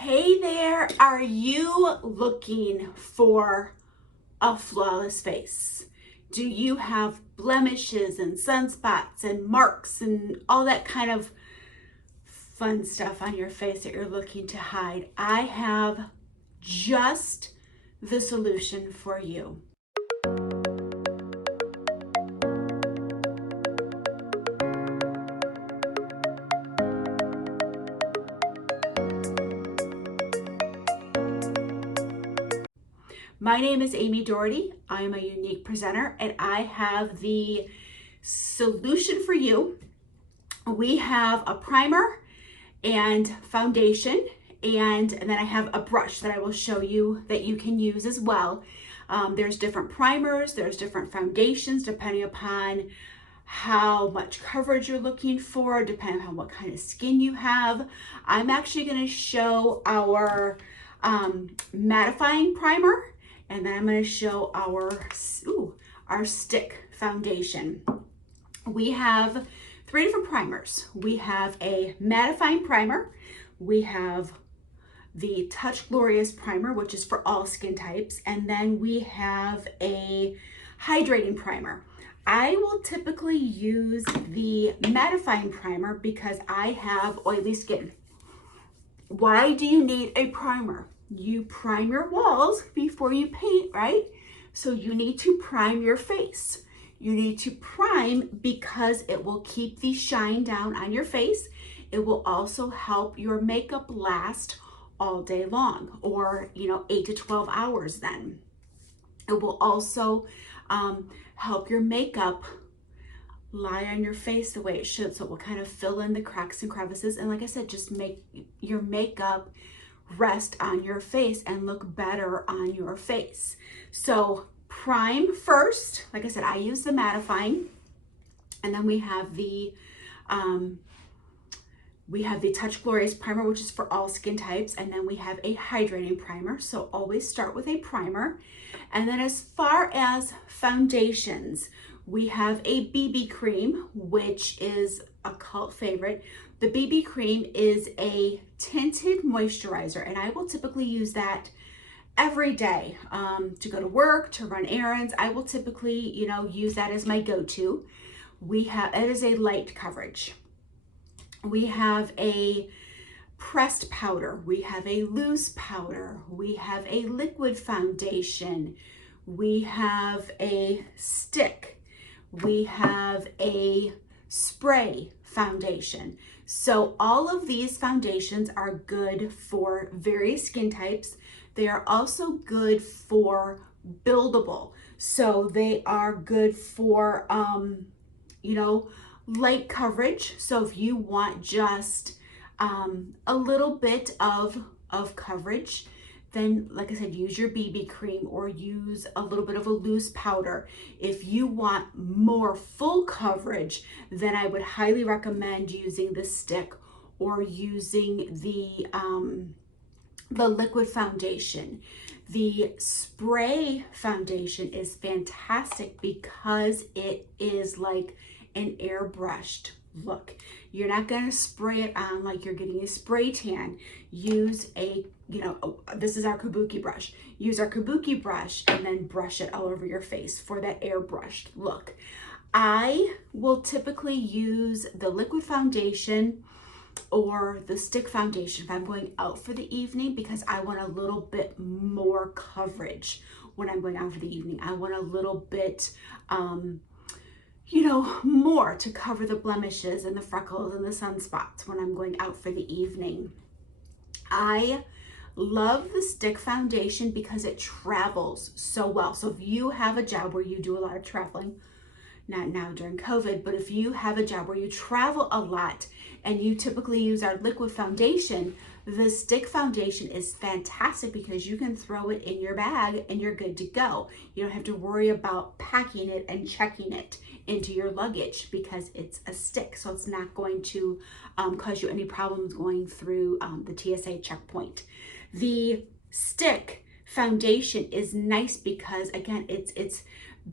Hey there, are you looking for a flawless face? Do you have blemishes and sunspots and marks and all that kind of fun stuff on your face that you're looking to hide? I have just the solution for you. My name is Amy Doherty. I am a Younique presenter and I have the solution for you. We have a primer and foundation and then I have a brush that I will show you that you can use as well. There's different primers, there's different foundations depending upon how much coverage you're looking for, depending on what kind of skin you have. I'm actually going to show our mattifying primer, and then I'm going to show our stick foundation. We have three different primers. We have a mattifying primer. We have the Touch Glorious primer, which is for all skin types. And then we have a hydrating primer. I will typically use the mattifying primer because I have oily skin. Why do you need a primer? You prime your walls before you paint, right? So you need to prime your face. You need to prime because it will keep the shine down on your face. It will also help your makeup last all day long, or 8 to 12 hours then. It will also help your makeup lie on your face the way it should, so it will kind of fill in the cracks and crevices, and like I said, just make your makeup rest on your face and look better on your face. So prime first. Like I said, I use the mattifying, and then we have the Touch Glorious primer, which is for all skin types, and then we have a hydrating primer. So always start with a primer. And then as far as foundations, we have a BB cream, which is a cult favorite. The BB cream is a tinted moisturizer, and I will typically use that every day to go to work, to run errands. I will typically, use that as my go-to. It is a light coverage. We have a pressed powder. We have a loose powder. We have a liquid foundation. We have a stick. We have a spray foundation. So all of these foundations are good for various skin types. They are also good for buildable. So they are good for, light coverage. So if you want just a little bit of coverage, then like I said, use your BB cream or use a little bit of a loose powder. If you want more full coverage, then I would highly recommend using the stick or using the liquid foundation. The spray foundation is fantastic because it is like an airbrushed look. You're not going to spray it on like you're getting a spray tan. Use this is our kabuki brush. Use our kabuki brush and then brush it all over your face for that airbrushed look. I will typically use the liquid foundation or the stick foundation if I'm going out for the evening, because I want a little bit more coverage when I'm going out for the evening. I want a little bit more to cover the blemishes and the freckles and the sunspots when I'm going out for the evening. I love the stick foundation because it travels so well. So if you have a job where you do a lot of traveling, not now during COVID, but if you have a job where you travel a lot and you typically use our liquid foundation, the stick foundation is fantastic because you can throw it in your bag and you're good to go. You don't have to worry about packing it and checking it into your luggage because it's a stick. So it's not going to cause you any problems going through the TSA checkpoint. The stick foundation is nice because again, it's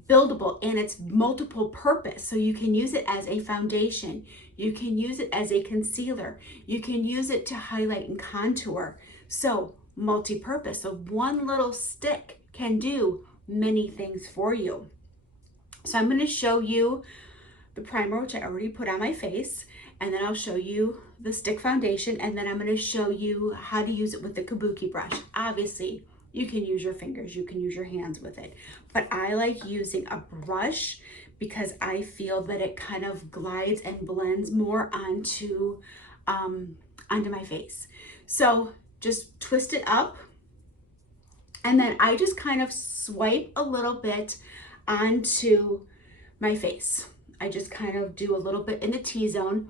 buildable and it's multiple purpose. So you can use it as a foundation. You can use it as a concealer. You can use it to highlight and contour. So multi-purpose. So one little stick can do many things for you. So I'm going to show you the primer, which I already put on my face, and then I'll show you the stick foundation, and then I'm going to show you how to use it with the kabuki brush. Obviously, you can use your fingers, you can use your hands with it, but I like using a brush because I feel that it kind of glides and blends more onto my face. So just twist it up, and then I just kind of swipe a little bit onto my face. I just kind of do a little bit in the T-zone.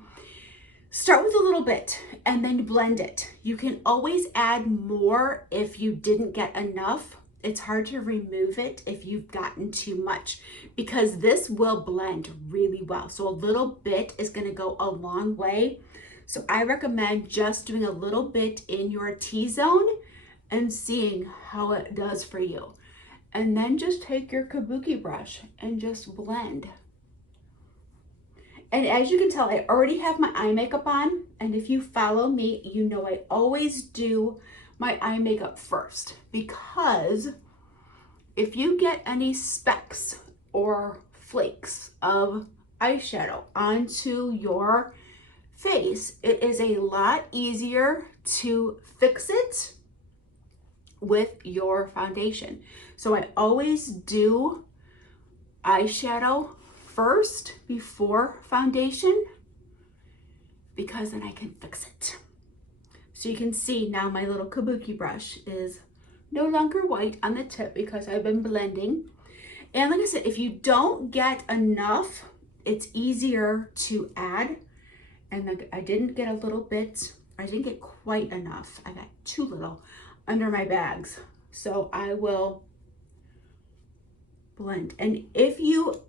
Start with a little bit and then blend it. You can always add more if you didn't get enough. It's hard to remove it if you've gotten too much because this will blend really well. So a little bit is going to go a long way. So I recommend just doing a little bit in your T-zone and seeing how it does for you. And then just take your kabuki brush and just blend. And as you can tell, I already have my eye makeup on. And if you follow me, you know I always do my eye makeup first. Because if you get any specks or flakes of eyeshadow onto your face, it is a lot easier to fix it with your foundation. So I always do eyeshadow first before foundation because then I can fix it. So you can see now my little kabuki brush is no longer white on the tip because I've been blending. And like I said, if you don't get enough, it's easier to add. And I didn't get a little bit, I didn't get quite enough. I got too little under my bags. So I will blend. And if you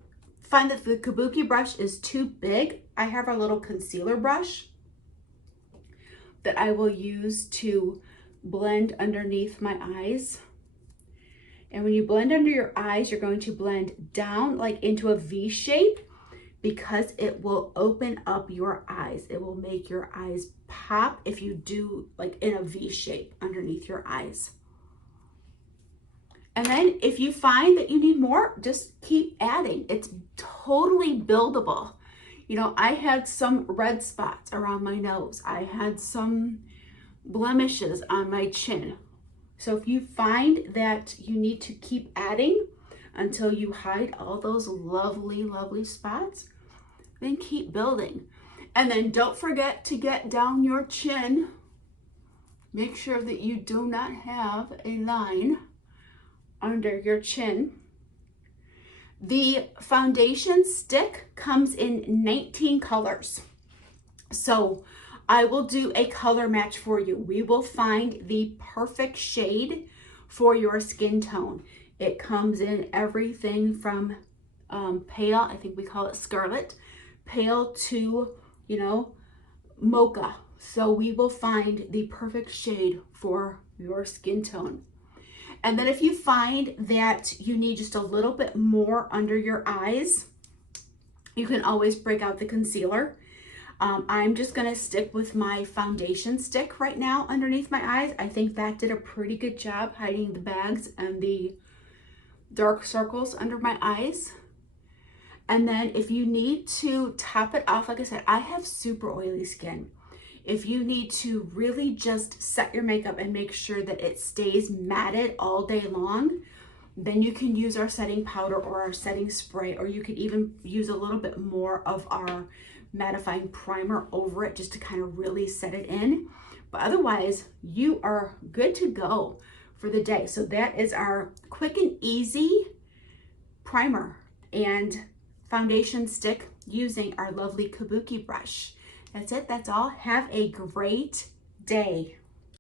find that the kabuki brush is too big, I have a little concealer brush that I will use to blend underneath my eyes. And when you blend under your eyes, you're going to blend down like into a V shape because it will open up your eyes. It will make your eyes pop if you do like in a V shape underneath your eyes. And then if you find that you need more, just keep adding. It's totally buildable. You know, I had some red spots around my nose. I had some blemishes on my chin. So if you find that you need to keep adding until you hide all those lovely, lovely spots, then keep building. And then don't forget to get down your chin. Make sure that you do not have a line under your chin. The foundation stick comes in 19 colors. So I will do a color match for you. We will find the perfect shade for your skin tone. It comes in everything from pale, I think we call it scarlet, pale to, you know, mocha. So we will find the perfect shade for your skin tone. And then if you find that you need just a little bit more under your eyes, you can always break out the concealer. I'm just gonna stick with my foundation stick right now underneath my eyes. I think that did a pretty good job hiding the bags and the dark circles under my eyes. And then if you need to top it off, like I said, I have super oily skin. If you need to really just set your makeup and make sure that it stays matted all day long, then you can use our setting powder or our setting spray, or you could even use a little bit more of our mattifying primer over it just to kind of really set it in. But otherwise, you are good to go for the day. So that is our quick and easy primer and foundation stick using our lovely kabuki brush. That's it. That's all. Have a great day.